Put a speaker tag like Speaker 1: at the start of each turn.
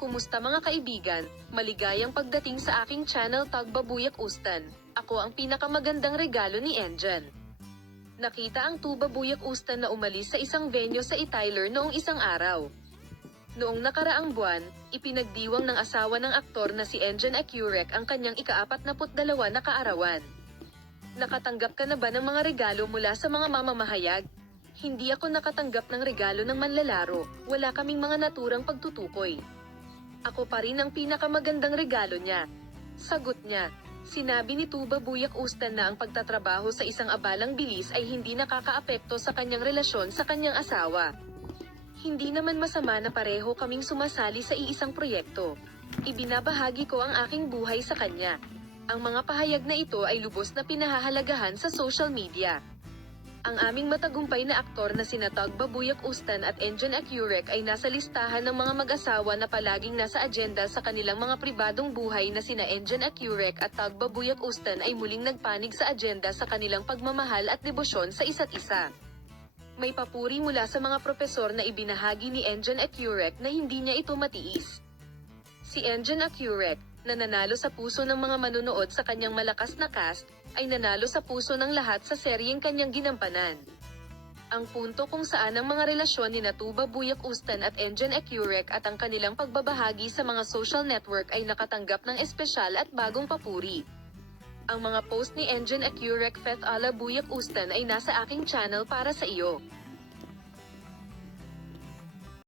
Speaker 1: Kumusta mga kaibigan? Maligayang pagdating sa aking channel Tagbabuyak Ustan. Ako ang pinakamagandang regalo ni Enjan. Nakita ang tuba buyak ustan na umalis sa isang venue sa Tyler noong isang araw. Noong nakaraang buwan, ipinagdiwang ng asawa ng aktor na si Enjan Acurek ang kanyang ikaapat na dalawa na kaarawan. Nakatanggap ka na ba ng mga regalo mula sa mga mamamahayag? Hindi ako nakatanggap ng regalo ng manlalaro, wala kaming mga naturang pagtutukoy. Ako pa rin ang pinakamagandang regalo niya. Sagot niya. Sinabi ni Tuba Buyak Ustan na ang pagtatrabaho sa isang abalang bilis ay hindi nakakaapekto sa kanyang relasyon sa kanyang asawa. Hindi naman masama na pareho kaming sumasali sa iisang proyekto. Ibinabahagi ko ang aking buhay sa kanya. Ang mga pahayag na ito ay lubos na pinahahalagahan sa social media. Ang aming matagumpay na aktor na sina Tug Babuyak Ustan at Enjan Acurek ay nasa listahan ng mga mag-asawa na palaging nasa agenda sa kanilang mga pribadong buhay na sina Enjan Acurek at Tug Babuyak Ustan ay muling nagpanig sa agenda sa kanilang pagmamahal at debosyon sa isa't isa. May papuri mula sa mga propesor na ibinahagi ni Enjan Acurek na hindi niya ito matiis. Si Enjan Acurek, na nanalo sa puso ng mga manunood sa kanyang malakas na cast, ay nanalo sa puso ng lahat sa seryeng kanyang ginampanan. Ang punto kung saan ang mga relasyon ni Natuba Buyak Ustan at Enjan Acurek at ang kanilang pagbabahagi sa mga social network ay nakatanggap ng espesyal at bagong papuri. Ang mga post ni Enjan Acurek Feth Ala Buyak Ustan ay nasa aking channel para sa iyo.